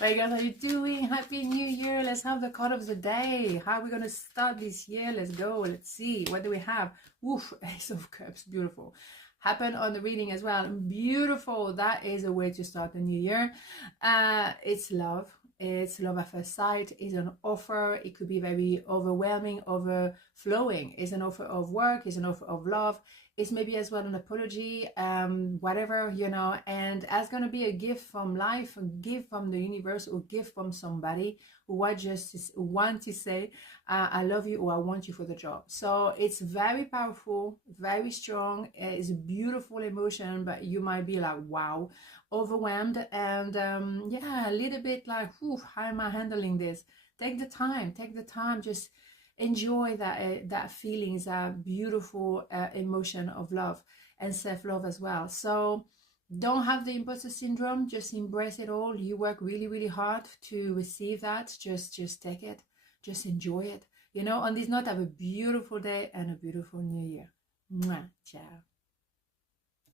Hey guys, how you doing? Happy New Year. Let's have the card of the day. How are we going to start this year? Let's go. Let's see. What do we have? Oof, Ace of Cups. Beautiful. Happened on the reading as well. Beautiful. That is a way to start the new year. It's love. It's love at first sight. It's an offer. It could be very overwhelming, overflowing. It's an offer of work. It's an offer of love. It's maybe as well an apology, whatever, you know, and it's going to be a gift from life, a gift from the universe, or gift from somebody who I just want to say, I love you, or I want you for the job. So it's very powerful, very strong. It's a beautiful emotion, but you might be like, wow, overwhelmed. And yeah, a little bit like, how am I handling this? Take the time, just enjoy that feelings, that beautiful emotion of love and self-love as well. So don't have the imposter syndrome, just embrace it all. You work really hard to receive that. Just take it, just enjoy it, you know. On this note, have a beautiful day and a beautiful new year. Mwah. Ciao.